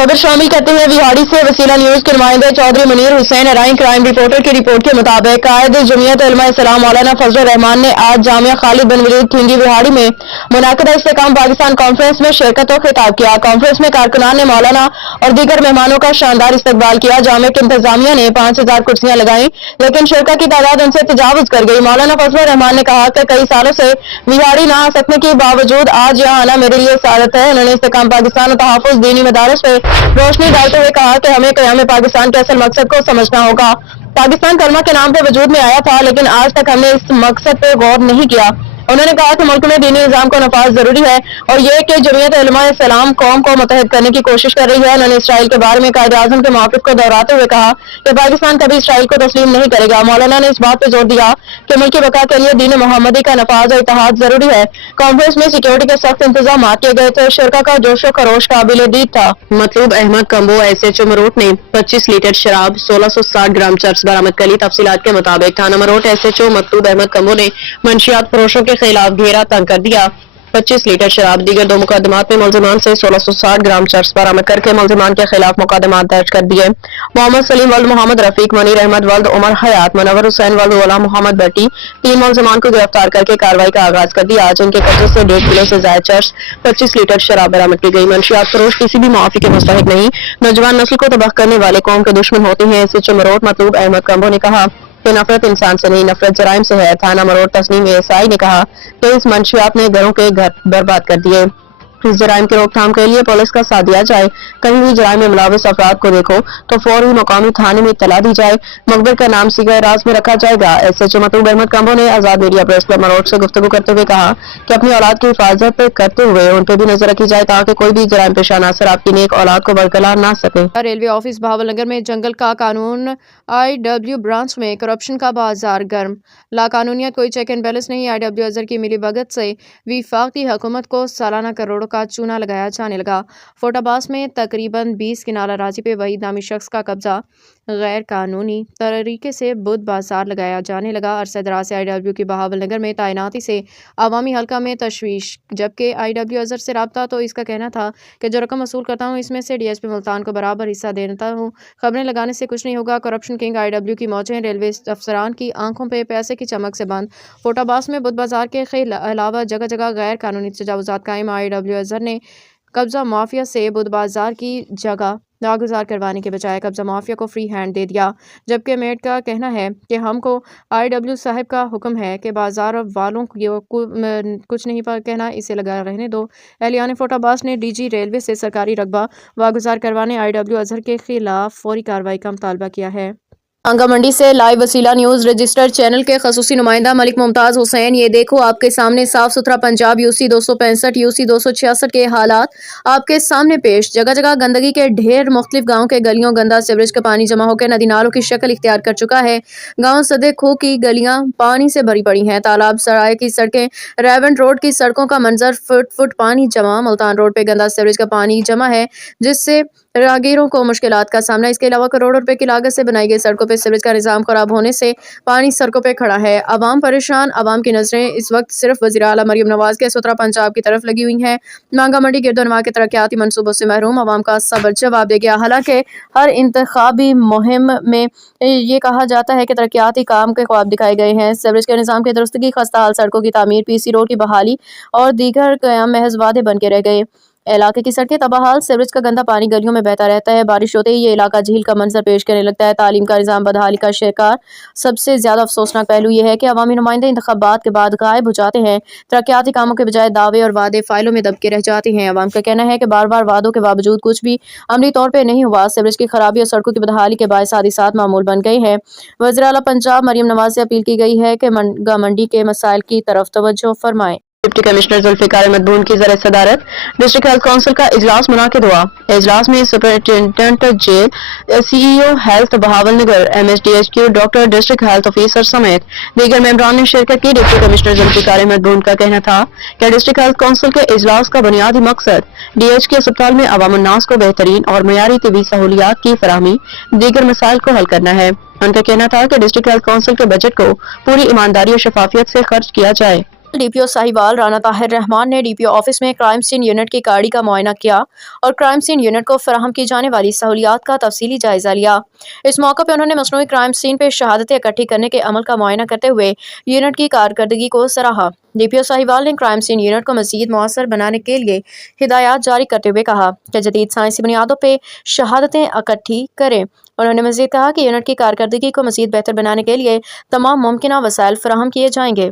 खबर शामिल करते हैं विहाड़ी से वसीला न्यूज के नुमाइंदे चौधरी मुनीर हुसैन अराइन क्राइम रिपोर्टर की रिपोर्ट के मुताबिक कायद जमीयत उलमा इस्लाम मौलाना फजल रहमान ने आज जामिया खालिद बिन वलीद थिंगी विहाड़ी में मुनाकिदा इस्तेकाम पाकिस्तान कॉन्फ्रेंस में शिरकत और खिताब किया। कॉन्फ्रेंस में कारकुनान ने मौलाना और दीगर मेहमानों का शानदार इस्तकबाल किया। जामिया की इंतजामिया ने 5000 कुर्सियां लगाई, लेकिन शिरका की तादाद उनसे तजावुज कर गई। मौलाना फजल रहमान ने कहा कि कई सालों से विहाड़ी न आ सकने के बावजूद आज यहाँ आना मेरे लिए सादत है। उन्होंने इस्तेकाम पाकिस्तान और तहफ़्फ़ुज़ दीनी मदारिस पे रोशनी डालते हुए कहा कि हमें क़याम पाकिस्तान के असल मकसद को समझना होगा। पाकिस्तान कलमा के नाम पे वजूद में आया था, लेकिन आज तक हमने इस मकसद पे गौर नहीं किया। उन्होंने कहा कि मुल्क में दीनी निज़ाम का नफाज जरूरी है और ये कि जमीयत उलमा इस्लाम कौम को मुत्तहिद करने की कोशिश कर रही है। उन्होंने इसराइल के बारे में कायदे आज़म के मौक़िफ़ को दोहराते हुए कहा कि पाकिस्तान कभी इसराइल को तस्लीम नहीं करेगा। मौलाना ने इस बात पर जोर दिया कि मुल्क की बका के लिए दीन मोहम्मदी का नफाज और इत्तेहाद जरूरी है। कॉन्फ्रेंस में सिक्योरिटी के सख्त इंतजाम किए गए थे। शिरका का जोशो खरोश काबिल दीद था। मतलूब अहमद कम्बो SHO मरोट ने 25 लीटर शराब 1660 ग्राम चर्स बरामद कर ली। तफसीलात के मुताबिक थाना मरोट SHO मतलूब अहमद कम्बो ने मंशियात फरोशों के खिलाफ घेरा कर दिया। 25 लीटर शराब दीगर दो मुकदमात में मुलजिमान से 1660 ग्राम चर्स बरामद करके मुलजिमान के खिलाफ मुकदमात दर्ज कर दिए। मोहम्मद सलीम वल्द मोहम्मद रफीक, मनीर अहमद वल्द उमर हयात, मनवर हुसैन वल्द गुलाम मोहम्मद भट्टी 3 मुलजिमान को गिरफ्तार करके कार्रवाई का आगाज कर दिया। आज इनके कब्जे से 1.5 किलो से ज्यादा चर्स 25 लीटर शराब बरामद की गई। मंशियात फरोश किसी भी मुआफी के मुस्तहिक नहीं, नौजवान नस्ल को तबाह करने वाले कौम के दुश्मन होते हैं। SHO मरोट मतलूब अहमद कम्बो ने कहा कि नफरत इंसान से नहीं, नफरत जराइम से है। थाना मरोट तस्नीम ASI ने कहा कि इस मंशियात ने घरों के घर बर्बाद कर दिए। इस जराइम की रोकथाम के लिए पुलिस का साथ दिया जाए। कहीं भी जराइम में मुलविस अफराद को देखो तो फौरी मुकामी थाने में इत्तला दी जाए। मकबर का नाम सीगे राज में रखा जाएगा। SHO मतलूब अहमद कम्बो ने आजाद मीडिया प्रेस क्लब मरोट से गुफ्तगू करते हुए कहा कि अपनी औलाद की हिफाजत करते हुए उन पर भी नजर रखी जाए ताकि कोई भी जराइम पेशा नासर आपकी नेक औलाद को बरकरार ना सके। रेलवे ऑफिस बहावलनगर में जंगल का कानून IW ब्रांच में करप्शन का बाजार गर्म। लाकानूनियत कोई चेक एंड बैलेंस नहीं। IW अजहर की मिली भगत से विफाकी हुकूमत को सालाना करोड़ों का चूना लगाया जाने लगा। फोटाबास में तकरीबन 20 किनाला राजी पे वही नामी शख्स का कब्जा गैर कानूनी तरीके से बुध बाजार लगाया जाने लगा। अरसे दराज से IW की बहावलनगर में तैनाती से अवामी हल्का में तशवीश, जबकि IW अजहर से रब्ता तो इसका कहना था कि जो रकम वसूल करता हूँ इसमें से DSP मुल्तान को बराबर हिस्सा देता हूँ। खबरें लगाने से कुछ नहीं होगा। करप्शन किंग IW की मौजें रेलवे अफसरान की आंखों पे पैसे की चमक से बंद। फोटाबास में बुध बाजार के अलावा जगह जगह गैर कानूनी तजावुजात कायम। IW अजहर ने कब्जा माफिया से बुध बाजार की जगह नागुजार करवाने के बजाय कब्जा माफिया को फ्री हैंड दे दिया, जबकि मेट का कहना है कि हमको IW साहब का हुक्म है कि बाजार वालों को कुछ नहीं पर कहना, इसे लगा रहने दो। एहलियान फोटाबास ने DG रेलवे से सरकारी रकबा वागुजार करवाने IW अजहर के खिलाफ फौरी कार्रवाई का मुतालबा किया है। आंगा मंडी से लाइव वसीला न्यूज रजिस्टर्ड चैनल के खसूसी नुमाइंदा मलिक मुमताज हुसैन। ये देखो आपके सामने साफ सुथरा पंजाब UC 265 UC 266 के हालात आपके सामने पेश। जगह जगह गंदगी के ढेर, मुख्तलिफ गाँव के गलियों गंदा सीवरेज का पानी जमा होकर नदी नालों की शक्ल इख्तियार कर चुका है। गाँव सदे खो की गलियां पानी से भरी पड़ी हैं। तालाब सराय की सड़कें, रेवंट रोड की सड़कों का मंजर फुट फुट पानी जमा। मुल्तान रोड पे गंदा सीवरेज का पानी जमा है जिससे राहगीरों को मुश्किलात का सामना। इसके अलावा करोड़ों रुपए की लागत से बनाई गई सड़कों पे सीवरेज का निजाम खराब होने से पानी सड़कों पे खड़ा है। अवाम परेशान। अवाम की नजरें इस वक्त सिर्फ वज़ीर आला मरियम नवाज के सुथरा पंजाब की तरफ लगी हुई हैं। नांगा मंडी गिरदोनवा के तरक्याती मनसूबों से महरूम अवाम का सब्र जवाब दे गया। हालांकि हर इंतखाबी मुहिम में ये कहा जाता है कि तरक्याती काम के ख्वाब दिखाए गए हैं। सीवरेज के निजाम की दुरुस्तगी, खस्ता हाल सड़कों की तामीर, PC रोड की बहाली और दीगर कयाम महज वादे बन के रह गए। इलाके की सड़कें तबाहाल, सीवरेज का गंदा पानी गलियों में बहता रहता है। बारिश होते ही ये इलाका झील का मंजर पेश करने लगता है। तालीम का निजाम बदहाली का शिकार। सबसे ज्यादा अफसोसनाक पहलू ये है कि अवामी नुमाइंदे इंतखाबात के बाद गायब हो जाते हैं। तरक्याती कामों के बजाय दावे और वादे फाइलों में दबके रह जाते हैं। अवाम का कहना है कि बार बार वादों के बावजूद कुछ भी अमली तौर पर नहीं हुआ। सीवरेज की खराबी और सड़कों की बदहाली के बायस हादिसात मामूल बन गए हैं। वज़ीर आला पंजाब मरियम नवाज से अपील की गई है कि मंडी के मसाइल की तरफ तवज्जो फरमाएं। डिप्टी कमिश्नर जुल्फिकार अहमद बून की ज़र सदारत डिस्ट्रिक्ट हेल्थ काउंसिल का इजलास मुनाकिद हुआ। इजलास में superintendent jail, CEO health Bahawalnagar, MSDHQ, doctor, district health officer समेत दीगर मेंबरान ने शिरकत की। डिप्टी कमिश्नर जुल्फिकार अहमद बून का कहना था कि डिस्ट्रिक्ट हेल्थ काउंसिल के इजलास का बुनियादी मकसद DHQ अस्पताल में अवाम उन्नास को बेहतरीन और मयारी तिबी सहूलियात की फराहमी, दीगर मसाइल को हल करना है। उनका कहना था कि डिस्ट्रिक्ट हेल्थ काउंसिल के बजट को पूरी ईमानदारी और शफाफियत से खर्च किया जाए। DPO साहिवाल राना ताहिर रहमान ने DPO ऑफिस में क्राइम सीन यूनिट की गाड़ी का मुआयना किया और क्राइम सीन यूनिट को फराहम की जाने वाली सहूलियात का तफसीली जायजा लिया। इस मौके पर उन्होंने मसनूई क्राइम सीन पर शहादतें इकट्ठी करने के अमल का मुआयना करते हुए यूनिट की कारकर्दगी को सराहा। DPO साहिवाल ने क्राइम सीन यूनिट को मज़ीद मौसर बनाने के लिए हिदायत जारी करते हुए कहा कि जदीद साइंसी बुनियादों पर शहादतें इकट्ठी करें। उन्होंने मज़ीद कहा कि यूनिट की कारकर्दगी को मज़ीद बेहतर बनाने के लिए तमाम मुमकिन वसाइल फराहम किए जाएंगे।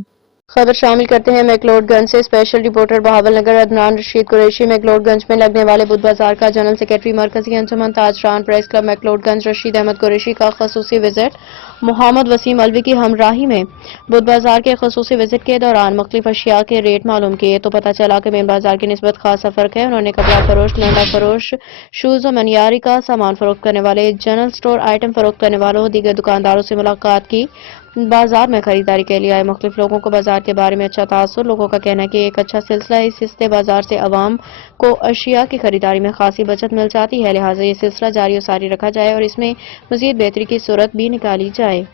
खबर शामिल करते हैं मैक्लोडगंज से। स्पेशल रिपोर्टर बहावल नगर अदनान रशीद कुरैशी मैक्लोडगंज में लगने वाले बुध बाजार का जनरल सेक्रेटरी मरकजी अंजुमन ताजरान प्रेस क्लब मैक्लोडगंज रशीद अहमद कुरैशी का खसूसी विजिट मोहम्मद वसीम अलवी की हमराही में बुध बाजार के खसूसी विजिट के दौरान मुख्तलिफ अशिया के रेट मालूम किए तो पता चला कि मेन बाजार की निस्बत खासा फर्क है। उन्होंने कपड़ा फरोश, लंडा फरोश, शूज और मनियारी का सामान फरोख्त करने वाले, जनरल स्टोर आइटम फरोख्त करने वालों, दीगर दुकानदारों से मुलाकात की। बाजार में खरीदारी के लिए आए मुख्तलिफ लोगों को बाजार के बारे में अच्छा तासुर। लोगों का कहना है कि एक अच्छा सिलसिला है। इस हिस्से बाजार से अवाम को अशिया की खरीदारी में खासी बचत मिल जाती है, लिहाजा ये सिलसिला जारी और सारी रखा जाए और इसमें मजीद बेहतरी की सूरत भी निकाली जाए।